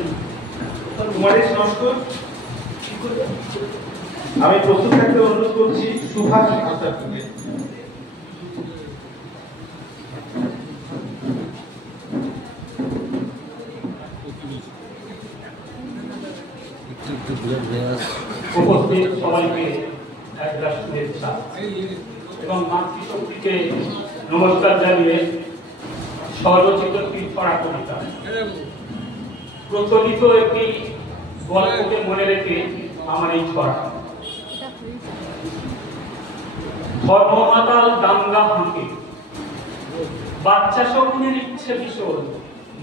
কুমারী নমস্কার, আমি প্রস্তুত থাকতে অনুরোধ করছি সুভাষ আচার্যকে। উপস্থিত সবাইকে এক গ্লাস শুভেচ্ছা এবং মাতৃশক্তিকে নমস্কার জানিয়ে স্বরচিত ছড়া কবিতা প্রচলিত একটি গল্পকে মনে রেখে আমার এই ছড়া। ধর্মমাতাল দাঙ্গা হাঁকে, বাচ্চা শকুনের ইচ্ছে ভীষণ,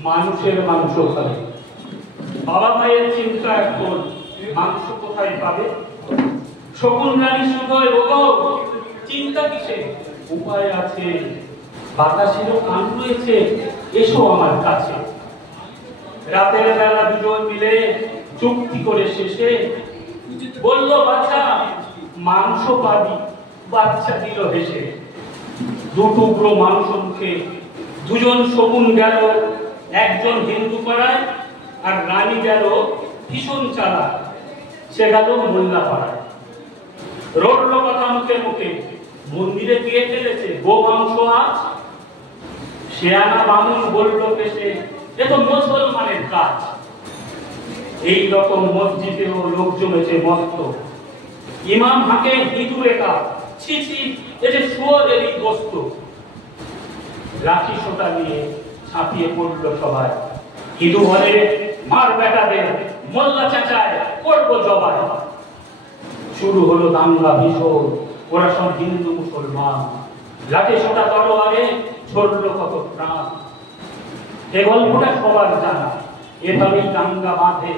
মানুষের মাংস খাবে। বাবা মায়ের চিন্তা এখন মাংস কোথায় পাবে। শকুন রানী শুধোয় ওগো চিন্তা কিসে, উপায় আছে, বাতাসেরও কান রয়েছে, এসো আমার কাছে। রাতের বেলা দুজন মিলে চুক্তি করে শেষে বলল বাচ্চা মাংস পাবি, বাচ্চা দিল হেসে। দুটুকরো মাংস মুখে দুজন শকুন গেল একজন হিন্দু পাড়ায়, আর রানী গেল ভীষণ চালাক, সে গেল মোল্লা পাড়ায়। রটল কথা মুখে মুখে, মন্দিরে দিয়ে ফেলেছে গো মাংস আজ। শেয়ানা বামুন বলল পেশে এ তো মুসলমানের কাজ। এই রকম মসজিদেও লোক জমেছে মস্ত, ইমাম হাঁকে হিঁদু একা, ছি ছি এ যে শুয়োরেরই গোস্ত। লাঠি সোটা নিয়ে ছাপিয়ে পড়ল সবাই, হিঁদু বলে মার বেটাদের, মোল্লা চাচায় করবো জবাই। শুরু হলো দাঙ্গা ভীষণ, ওরা সব হিন্দু মুসলমান, লাঠি সোটা তলোয়ারে ছড়লো কত প্রাণ। এ গল্পটা সবার জানা, এভাবেই দাঙ্গা বাঁধে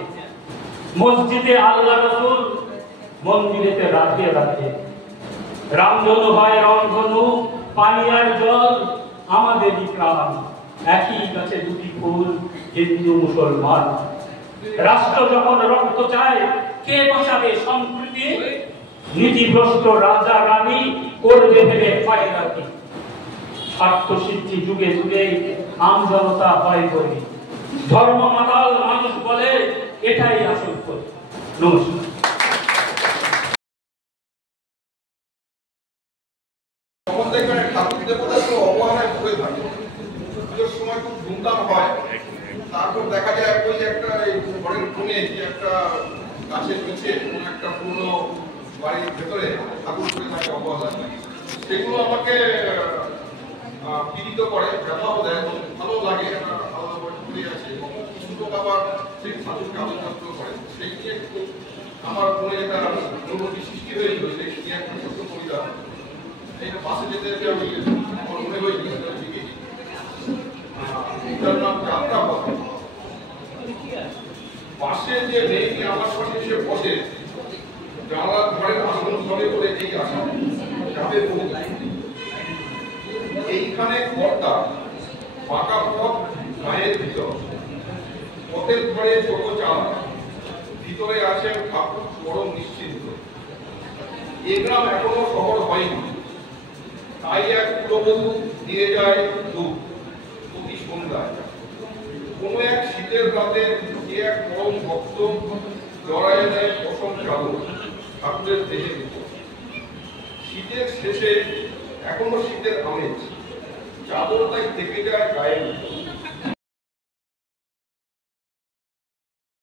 মসজিদে আল্লাহ রসুল, মন্দিরেতে রাধে রাধে। রামধনু হয় রংধনু, পানি আর জল আমাদেরই প্রাণ, একই গাছে দুটি ফুল, হিন্দু মুসলমান। রাষ্ট্র যখন রক্ত চায় কে বাঁচাবে সম্প্রীতি, নীতিভ্রষ্ট রাজা রানী করবে ভেবে পায় রাখি। স্বার্থ সিদ্ধি যুগে যুগে আমজনতা হয় করি, ধর্ম মাতাল মানুষ বলে এটাই আসল করি। নমস্কার। ঠাকুর দেবতা তো অবহেলায় পড়ে থাকে, পুজোর সময় খুব ধুমধাম হয়, তারপর দেখা যায় ওই একটা ঘরের কোণে একটা গাছের নিচে কোন একটা পুরনো বাড়ির ভেতরে ঠাকুর পড়ে থাকে অবহেলায়। সেগুলো আমাকে পীড়িত করে, ব্যথাও দেয়, ভালো লাগে, আলাদা করে আছে। কিছু লোক আবার সেই ঠাকুরকে আলোচনা করে, সেই নিয়ে আমার মনে একটা অনুভূতি সৃষ্টি হয়েছিল। সেই নিয়ে একটা ছোট্ট কবিতা, এটা বাসে যেতে যেতে আমি আমার মনে হয়েছিল লিখেছি। এটার নাম যাত্রা পথ। বাসে যে মেয়েটি আমার পাশে এসে বসে, জানালার ঘরের আসন ধরে করে এই আসা যাবে বহু। এইখানে কর্তা পাকা পথ গায়ের ভিতর, পথের ঘরে ছোট চাল, ভিতরে আছেন ঠাকুর বড় নিশ্চিন্ত। এ গ্রাম এখনো শহর হয়নি, তাই এক পুরবধূ দিয়ে যায় দুধ প্রতি সন্ধ্যায়। কোন এক শীতের রাতে কে এক পরম ভক্ত জড়ায় দেয় পশম চাদর ঠাকুরের দেহের উপর। শীতের শেষে এখনো শীতের আমেজ, চাদর তাই থেকে যায় গায়ের